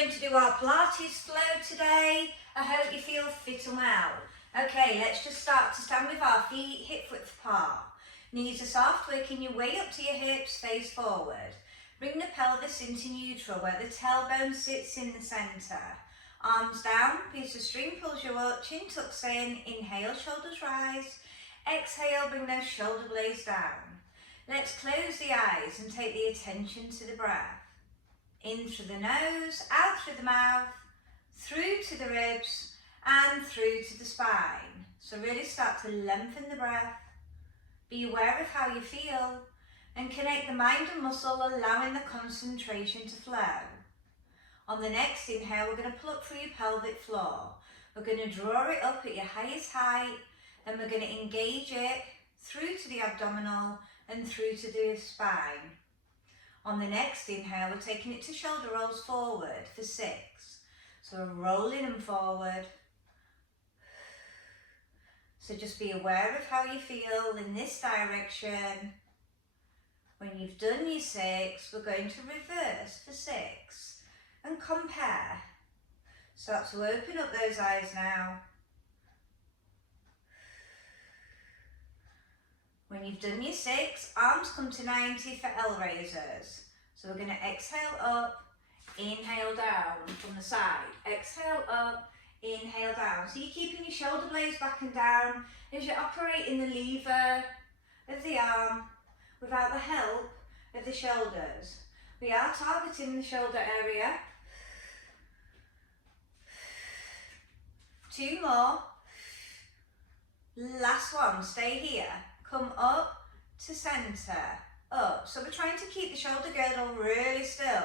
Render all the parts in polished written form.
going to do our Pilates flow today. I hope you feel fit and well. Okay, let's just start to stand with our feet hip width apart. Knees are soft, working your way up to your hips, face forward. Bring the pelvis into neutral where the tailbone sits in the centre. Arms down, piece of string pulls you up, chin tucks in, inhale, shoulders rise. Exhale, bring those shoulder blades down. Let's close the eyes and take the attention to the breath. In through the nose, out through the mouth, through to the ribs and through to the spine. So really start to lengthen the breath. Be aware of how you feel and connect the mind and muscle, allowing the concentration to flow. On the next inhale, we're going to pull up through your pelvic floor. We're going to draw it up at your highest height, then we're going to engage it through to the abdominal and through to the spine. On the next inhale, we're taking it to shoulder rolls forward for 6. So we're rolling them forward. So just be aware of how you feel in this direction. When you've done your 6, we're going to reverse for 6 and compare. Start to open up those eyes now. When you've done your 6, arms come to 90 for L raisers. So we're going to exhale up, inhale down from the side. Exhale up, inhale down. So you're keeping your shoulder blades back and down as you're operating the lever of the arm without the help of the shoulders. We are targeting the shoulder area. 2 more. Last one, stay here. Come up to centre, up. So we're trying to keep the shoulder girdle really still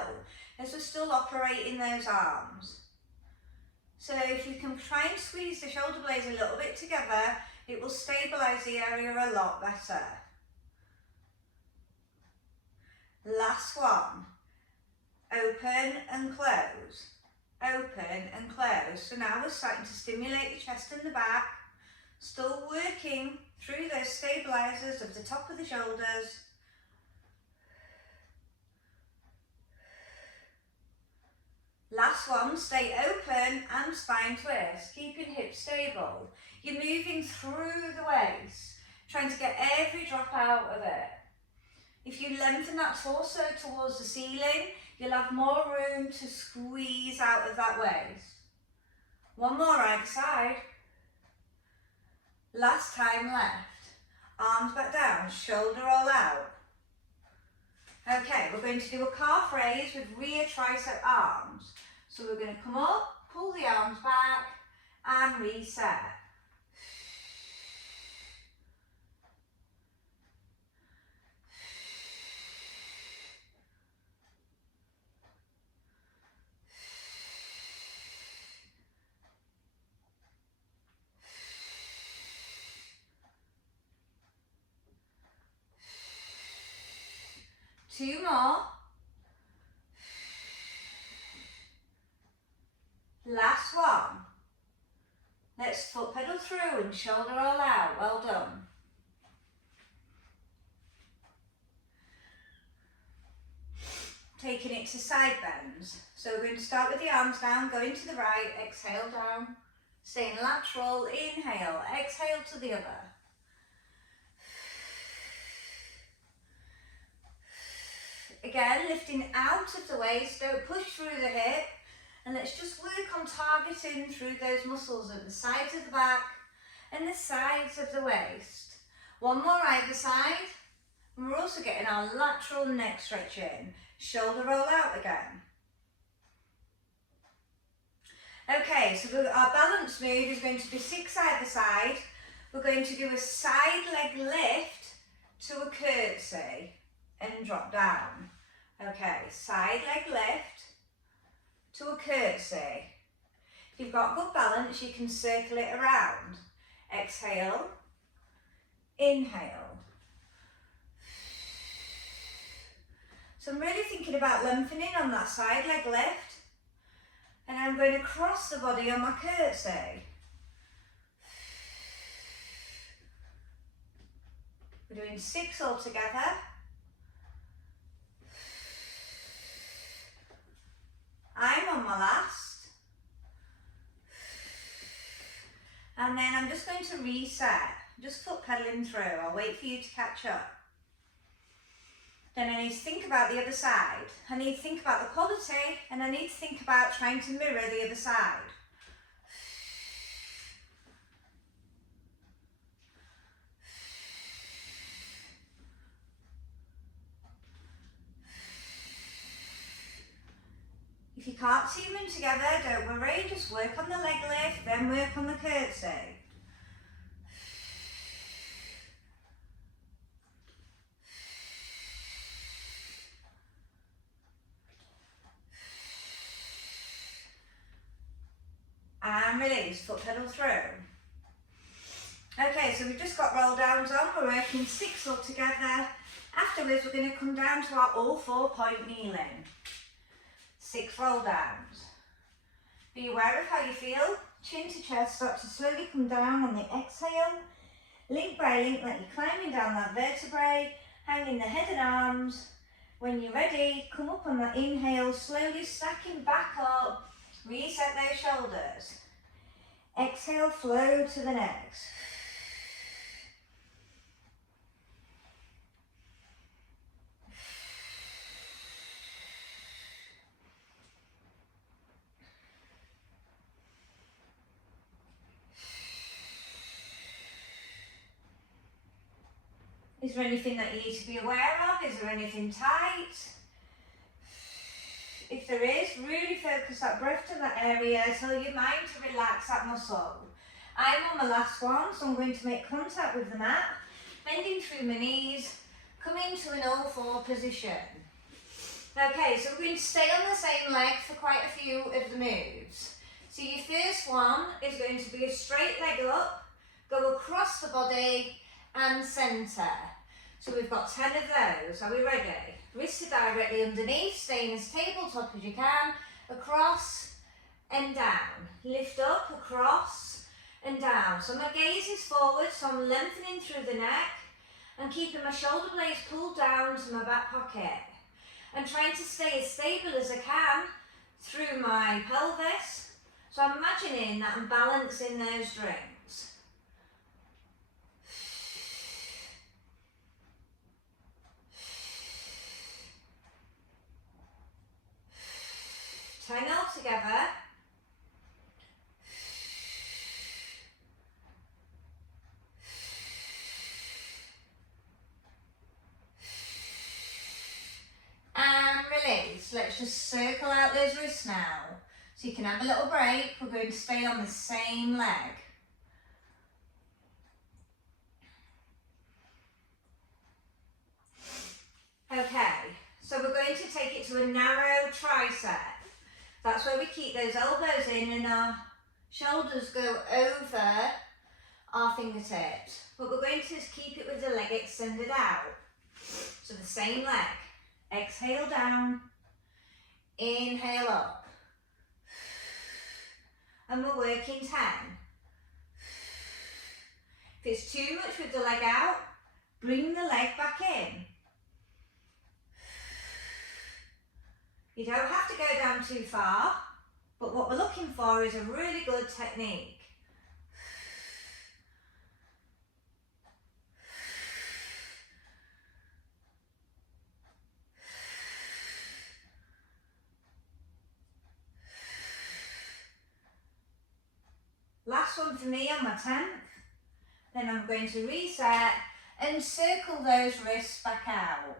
as we're still operating those arms. So if you can try and squeeze the shoulder blades a little bit together, it will stabilise the area a lot better. Last one. Open and close. Open and close. So now we're starting to stimulate the chest and the back. Still working through those stabilizers of the top of the shoulders. Last one, stay open and spine twist, keeping hips stable. You're moving through the waist, trying to get every drop out of it. If you lengthen that torso towards the ceiling, you'll have more room to squeeze out of that waist. One more either side. Last time left. Arms back down, shoulder roll out. Okay, we're going to do a calf raise with rear tricep arms. So we're going to come up, pull the arms back and reset. Two more. Last one. Let's foot pedal through and shoulder roll out. Well done. Taking it to side bends. So we're going to start with the arms down, going to the right, exhale down. Staying lateral, inhale, exhale to the other. Again, lifting out of the waist, don't push through the hip, and let's just work on targeting through those muscles at the sides of the back and the sides of the waist. One more either side, and we're also getting our lateral neck stretch in. Shoulder roll out again. Okay, so our balance move is going to be 6 either side. We're going to do a side leg lift to a curtsy and drop down. Okay, side leg lift to a curtsy. If you've got good balance, you can circle it around. Exhale, inhale. So I'm really thinking about lengthening on that side leg lift, and I'm going to cross the body on my curtsy. We're doing 6 all together. I'm on my my last. And then I'm just going to reset, just foot pedaling through. I'll wait for you to catch up. Then I need to think about the other side. I need to think about the quality, and I need to think about trying to mirror the other side. If you can't see them together, don't worry, just work on the leg lift, then work on the curtsy. And release, foot pedal through. Okay, so we've just got roll downs on, we're working 6 all together. Afterwards, we're going to come down to our all 4-point kneeling. 6 roll downs. Be aware of how you feel. Chin to chest, start to slowly come down on the exhale. Link by link, like you're climbing down that vertebrae, hanging the head and arms. When you're ready, come up on that inhale, slowly stacking back up. Reset those shoulders. Exhale, flow to the next. Is there anything that you need to be aware of? Is there anything tight? If there is, really focus that breath to that area, tell your mind to relax that muscle. I'm on the last one, so I'm going to make contact with the mat, bending through my knees, coming to an all 4 position. Okay, so we're going to stay on the same leg for quite a few of the moves. So your first one is going to be a straight leg up, go across the body and centre. So we've got 10 of those. Are we ready? Wrists are directly underneath, staying as tabletop as you can, across and down. Lift up, across and down. So my gaze is forward, so I'm lengthening through the neck and keeping my shoulder blades pulled down to my back pocket. And trying to stay as stable as I can through my pelvis. So I'm imagining that I'm balancing those drinks. 10 all together. And release. Let's just circle out those wrists now. So you can have a little break. We're going to stay on the same leg. Okay, so we're going to take it to a narrow tricep. That's where we keep those elbows in and our shoulders go over our fingertips. But we're going to keep it with the leg extended out. So the same leg. Exhale down, inhale up. And we're working 10. If it's too much with the leg out, bring the leg back in. You don't have to go down too far, but what we're looking for is a really good technique. Last one for me on my 10th. Then I'm going to reset and circle those wrists back out.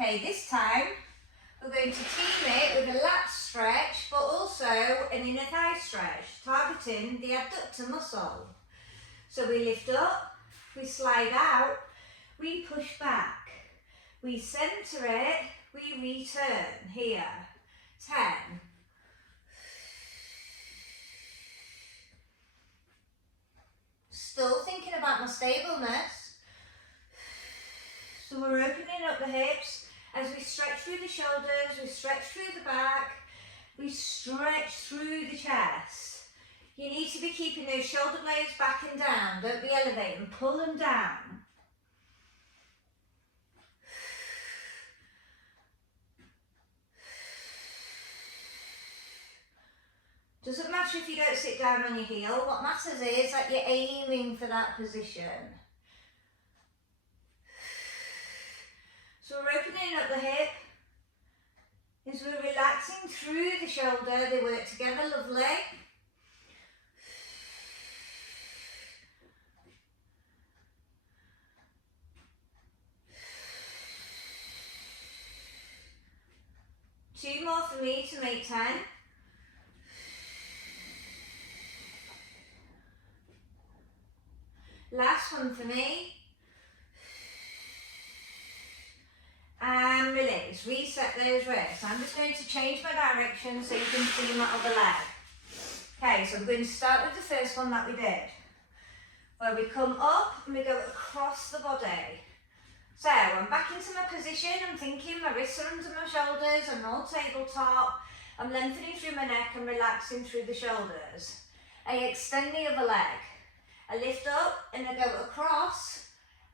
Okay, this time we're going to team it with a lat stretch, but also an inner thigh stretch, targeting the adductor muscle. So we lift up, we slide out, we push back, we centre it, we return here. 10. Still thinking about my stableness. So we're opening up the hips as we stretch through the shoulders, we stretch through the back, we stretch through the chest. You need to be keeping those shoulder blades back and down. Don't be elevating, pull them down. Doesn't matter if you don't sit down on your heel, what matters is that you're aiming for that position. So we're opening up the hip, as we're relaxing through the shoulder, they work together lovely. Two more for me to make 10. Last one for me. And release. Reset those wrists. I'm just going to change my direction so you can see my other leg. Okay, so we're going to start with the first one that we did, where we come up and we go across the body. So I'm back into my position. I'm thinking my wrists are under my shoulders. I'm all tabletop. I'm lengthening through my neck and relaxing through the shoulders. I extend the other leg. I lift up and I go across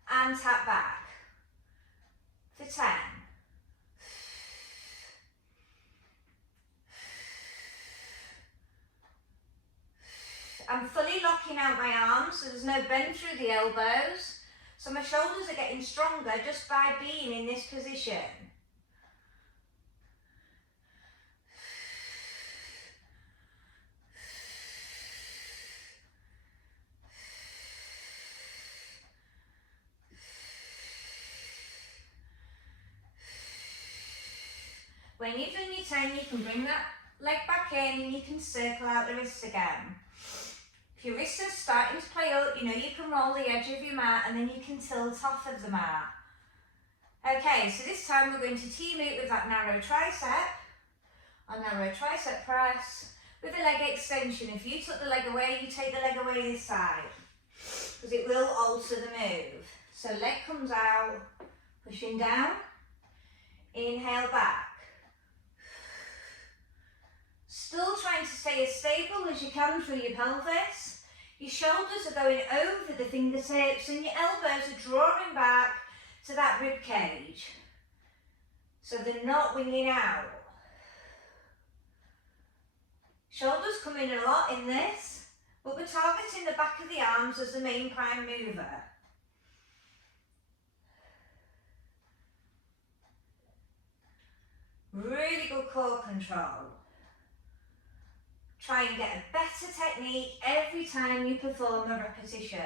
and tap back for 10. I'm fully locking out my arms, so there's no bend through the elbows. So my shoulders are getting stronger just by being in this position. When you've done your 10, you can bring that leg back in and you can circle out the wrists again. If your wrists are starting to play up, you know you can roll the edge of your mat and then you can tilt off of the mat. Okay, so this time we're going to team it with that narrow tricep, our narrow tricep press, with a leg extension. If you took the leg away, you take the leg away this side, because it will alter the move. So leg comes out, pushing down, inhale back. Still trying to stay as stable as you can through your pelvis. Your shoulders are going over the fingertips and your elbows are drawing back to that rib cage, so they're not winging out. Shoulders come in a lot in this, but we're targeting the back of the arms as the main prime mover. Really good core control. Try and get a better technique every time you perform a repetition.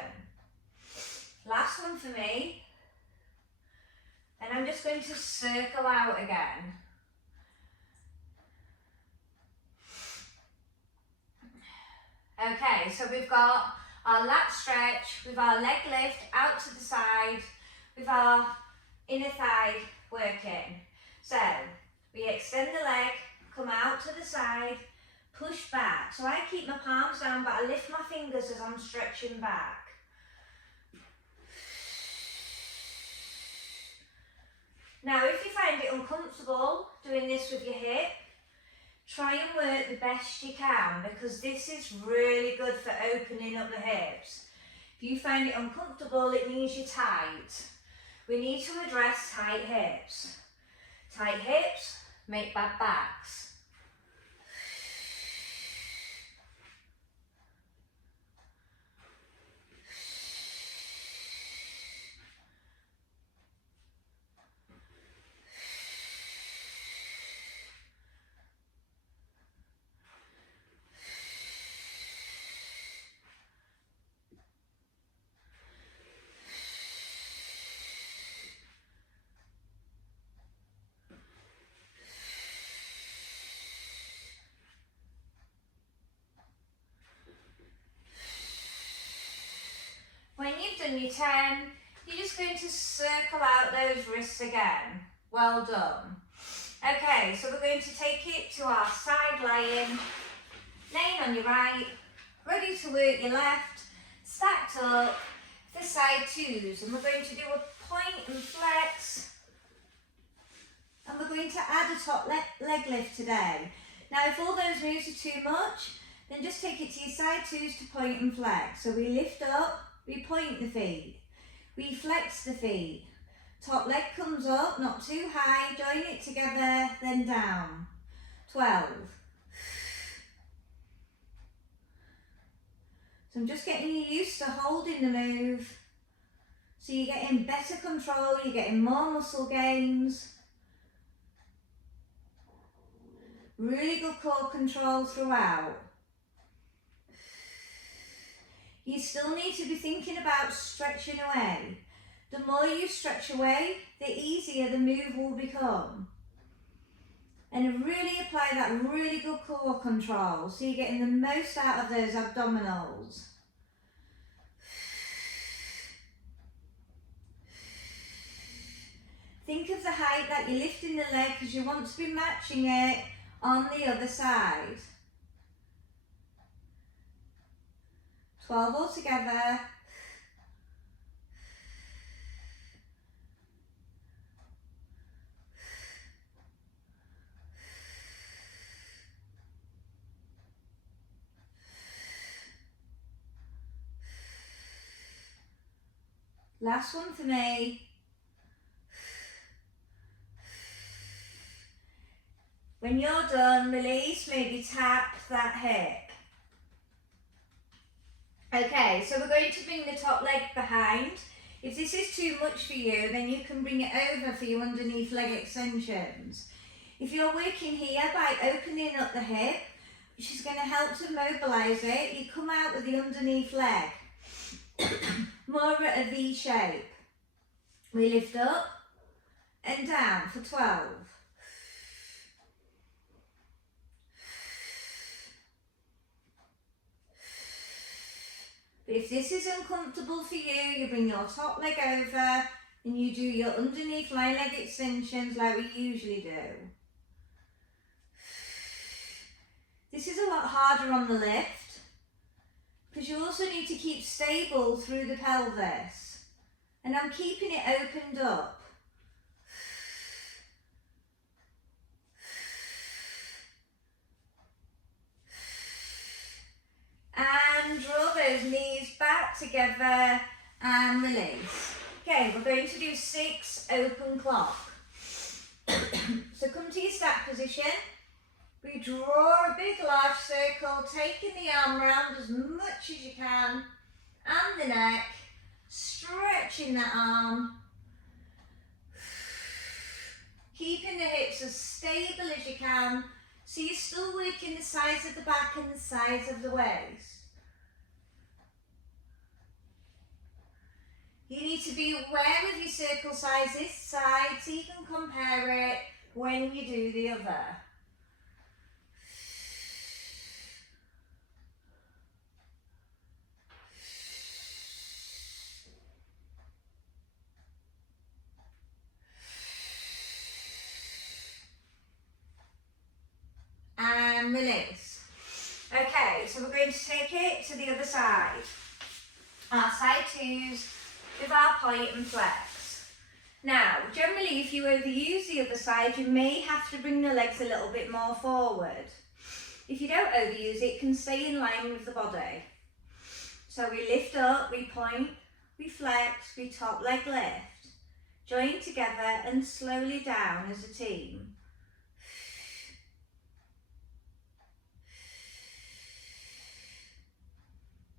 Last one for me. And I'm just going to circle out again. Okay, so we've got our lat stretch with our leg lift out to the side with our inner thigh working. So we extend the leg, come out to the side, push back. So I keep my palms down, but I lift my fingers as I'm stretching back. Now, if you find it uncomfortable doing this with your hip, try and work the best you can, because this is really good for opening up the hips. If you find it uncomfortable, it means you're tight. We need to address tight hips. Tight hips make bad backs. When you've done your 10, you're just going to circle out those wrists again. Well done. Okay, so we're going to take it to our side laying on your right, ready to work your left, stacked up for side twos. And we're going to do a point and flex. And we're going to add a top leg lift today. Now, if all those moves are too much, then just take it to your side twos to point and flex. So we lift up, we point the feet, we flex the feet, top leg comes up, not too high, join it together, then down. 12, So I'm just getting you used to holding the move. So you're getting better control, you're getting more muscle gains. Really good core control throughout. You still need to be thinking about stretching away. The more you stretch away, the easier the move will become. And really apply that really good core control so you're getting the most out of those abdominals. Think of the height that you're lifting the leg because you want to be matching it on the other side. 12 all together. Last one for me. When you're done, release, maybe tap that hip. Okay, so we're going to bring the top leg behind. If this is too much for you, then you can bring it over for your underneath leg extensions. If you're working here by opening up the hip, which is going to help to mobilise it, you come out with the underneath leg. More at a V shape. We lift up and down for 12. But if this is uncomfortable for you, you bring your top leg over and you do your underneath line leg extensions like we usually do. This is a lot harder on the lift because you also need to keep stable through the pelvis. And I'm keeping it opened up. And draw those knees back together and release. Okay, we're going to do 6 open clock. So come to your stack position. We draw a big large circle, taking the arm round as much as you can, and the neck, stretching that arm. Keeping the hips as stable as you can, so you're still working the sides of the back and the sides of the waist. You need to be aware of your circle size this side so you can compare it when you do the other. And release. Okay, so we're going to take it to the other side. Our side twos with our point and flex. Now, generally if you overuse the other side, you may have to bring the legs a little bit more forward. If you don't overuse it, it can stay in line with the body. So we lift up, we point, we flex, we top leg lift. Join together and slowly down as a team.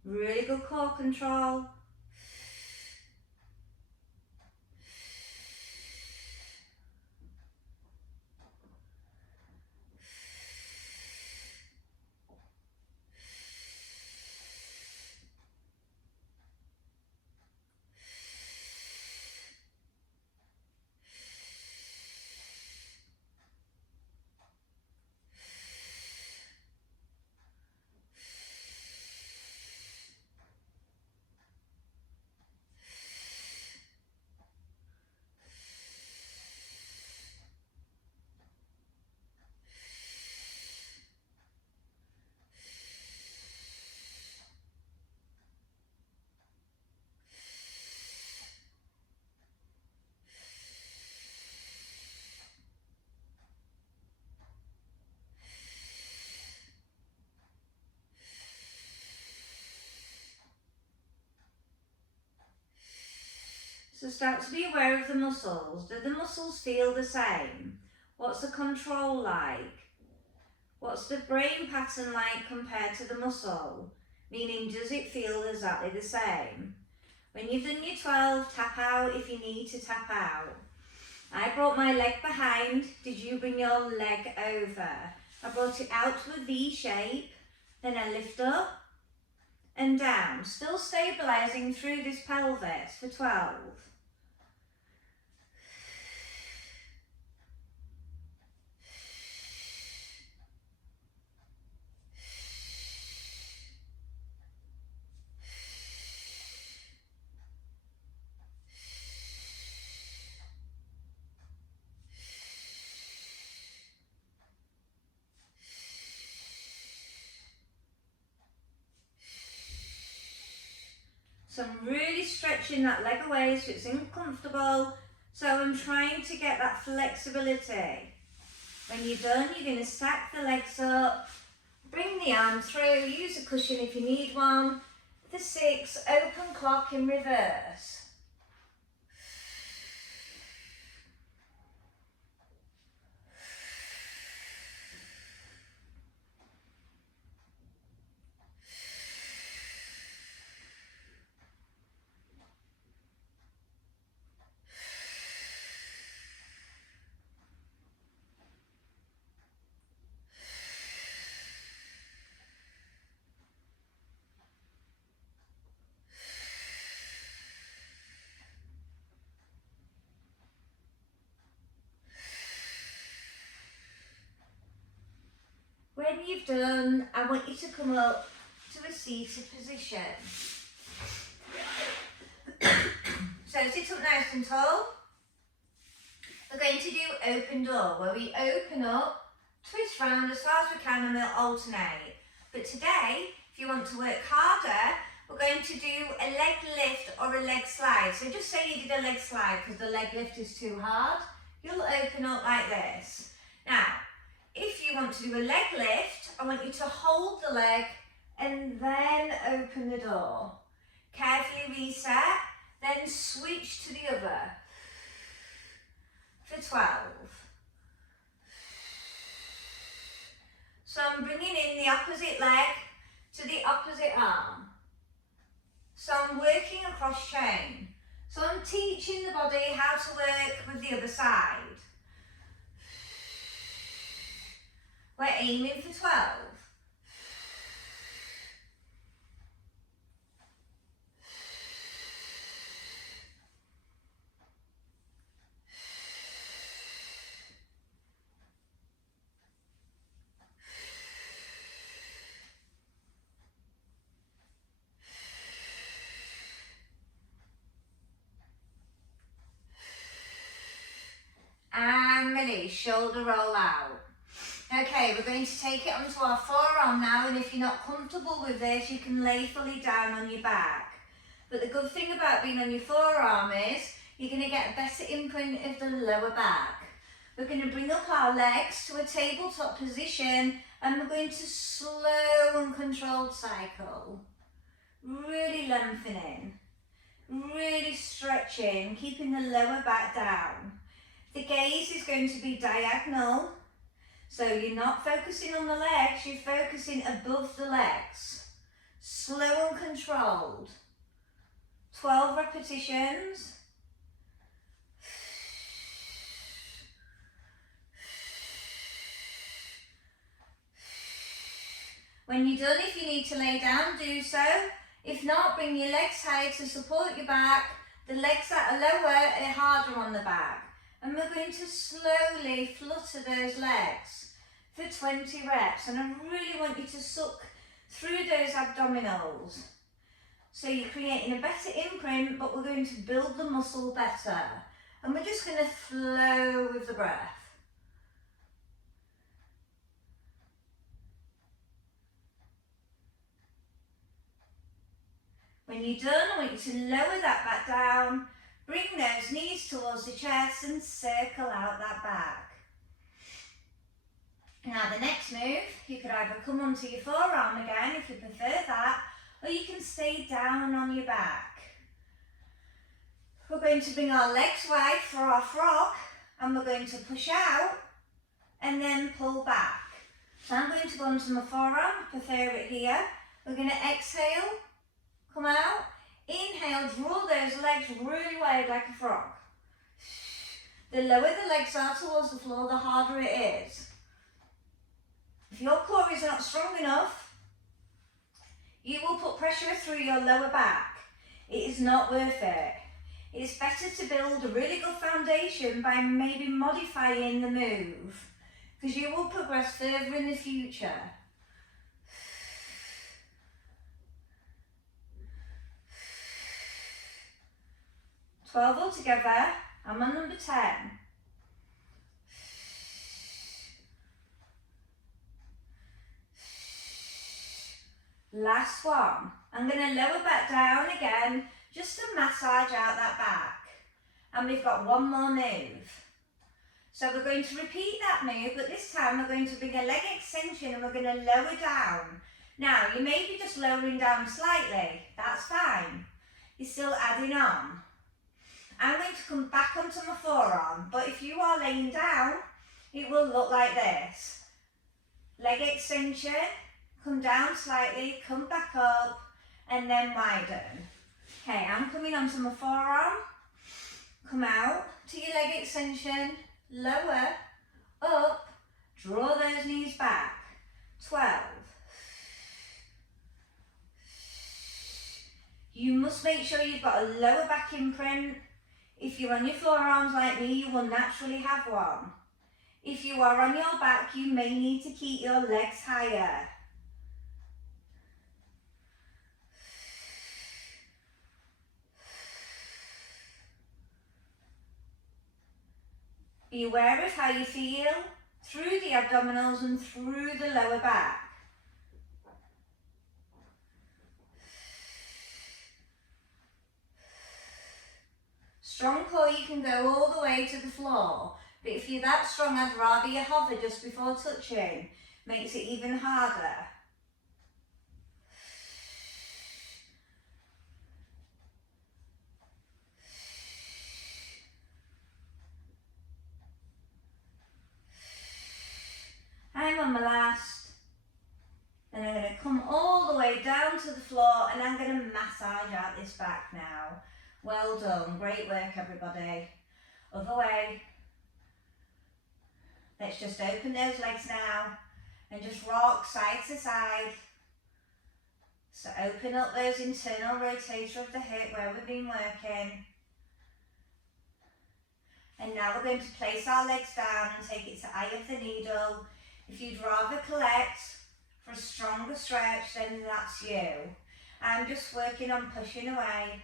Really good core control. So start to be aware of the muscles. Do the muscles feel the same? What's the control like? What's the brain pattern like compared to the muscle? meaning does it feel exactly the same? When you've done your 12, tap out if you need to tap out. I brought my leg behind, did you bring your leg over? I brought it out to a V shape, then I lift up and down, still stabilising through this pelvis for 12. So I'm really stretching that leg away so it's uncomfortable. So I'm trying to get that flexibility. When you're done, you're going to stack the legs up, bring the arm through, use a cushion if you need one. The 6, open clock in reverse. When you've done, I want you to come up to a seated position. So sit up nice and tall. We're going to do open door, where we open up, twist round as far as we can and we'll alternate. But today, if you want to work harder, we're going to do a leg lift or a leg slide. So just say you did a leg slide because the leg lift is too hard. You'll open up like this. Now, if you want to do a leg lift, I want you to hold the leg and then open the door. Carefully reset, then switch to the other for 12. So I'm bringing in the opposite leg to the opposite arm. So I'm working across chain. So I'm teaching the body how to work with the other side. We're aiming for 12. And release, shoulder roll out. Okay, we're going to take it onto our forearm now, and if you're not comfortable with this, you can lay fully down on your back. But the good thing about being on your forearm is you're going to get a better imprint of the lower back. We're going to bring up our legs to a tabletop position, and we're going to slow and controlled cycle. Really lengthening, really stretching, keeping the lower back down. The gaze is going to be diagonal. So you're not focusing on the legs, you're focusing above the legs. Slow and controlled. 12 repetitions. When you're done, if you need to lay down, do so. If not, bring your legs high to support your back. The legs that are lower are harder on the back. And we're going to slowly flutter those legs for 20 reps. And I really want you to suck through those abdominals. So you're creating a better imprint, but we're going to build the muscle better. And we're just going to flow with the breath. When you're done, I want you to lower that back down. Bring those knees towards the chest and circle out that back. Now the next move, you could either come onto your forearm again if you prefer that, or you can stay down on your back. We're going to bring our legs wide for our frog, and we're going to push out and then pull back. So I'm going to go onto my forearm, prefer it here. We're going to exhale, come out. Inhale, draw those legs really wide like a frog. The lower the legs are towards the floor, the harder it is. If your core is not strong enough, you will put pressure through your lower back. It is not worth it. It's better to build a really good foundation by maybe modifying the move, because you will progress further in the future. 12 altogether. I'm on number 10. Last one. I'm going to lower back down again, just to massage out that back. And we've got one more move. So we're going to repeat that move, but this time we're going to bring a leg extension and we're going to lower down. Now, you may be just lowering down slightly. That's fine. You're still adding on. I'm going to come back onto my forearm, but if you are laying down, it will look like this. Leg extension, come down slightly, come back up, and then widen. Okay, I'm coming onto my forearm, come out to your leg extension, lower, up, draw those knees back. 12. You must make sure you've got a lower back imprint. If you're on your forearms like me, you will naturally have one. If you are on your back, you may need to keep your legs higher. Be aware of how you feel through the abdominals and through the lower back. Strong core, you can go all the way to the floor, but if you're that strong, I'd rather you hover just before touching. Makes it even harder. I'm on my last, and I'm going to come all the way down to the floor and I'm going to massage out this back now. Well done, great work everybody. Other way. Let's just open those legs now and just rock side to side. So open up those internal rotator of the hip where we've been working. And now we're going to place our legs down and take it to eye of the needle. If you'd rather collect for a stronger stretch, then that's you. I'm just working on pushing away.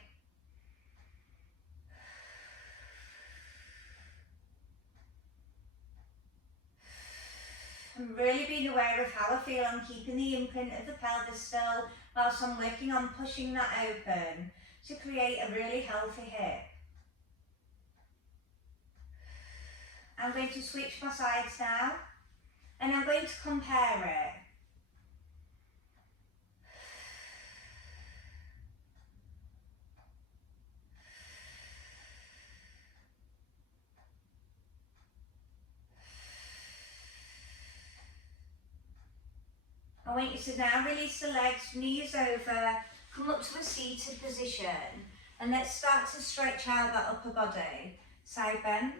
I'm really being aware of how I feel. I'm keeping the imprint of the pelvis still whilst I'm working on pushing that open to create a really healthy hip. I'm going to switch my sides now and I'm going to compare it. I want you to now release the legs, knees over, come up to a seated position, and let's start to stretch out that upper body. Side bend.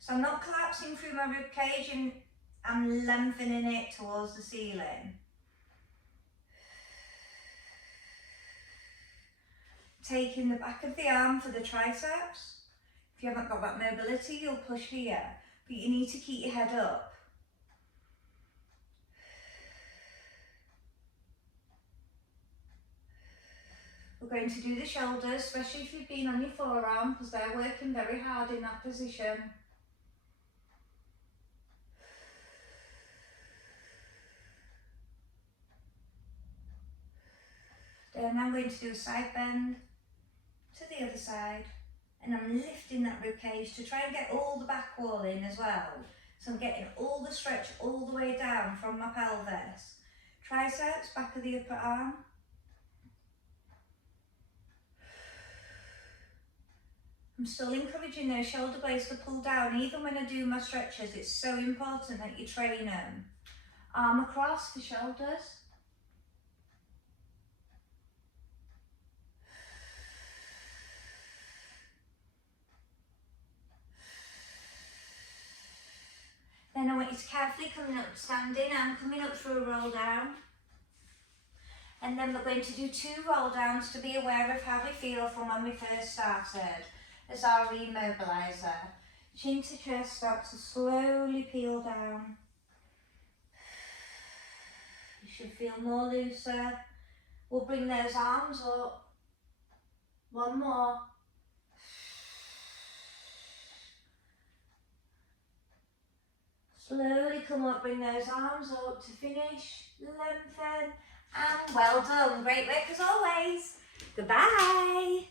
So I'm not collapsing through my rib cage and I'm lengthening it towards the ceiling. Taking the back of the arm for the triceps. If you haven't got that mobility, you'll push here, but you need to keep your head up. We're going to do the shoulders, especially if you've been on your forearm, because they're working very hard in that position. Then I'm going to do a side bend to the other side, and I'm lifting that rib cage to try and get all the back wall in as well. So I'm getting all the stretch all the way down from my pelvis. Triceps, back of the upper arm. I'm still encouraging those shoulder blades to pull down. Even when I do my stretches, it's so important that you train them. Arm across for shoulders. want you to carefully coming up, standing and coming up through a roll down. And then we're going to do 2 roll downs to be aware of how we feel from when we first started as our remobiliser. Chin to chest, start to slowly peel down. You should feel more looser. We'll bring those arms up. 1 more. Slowly come up, bring those arms up to finish, lengthen, and well done. Great work as always. Goodbye.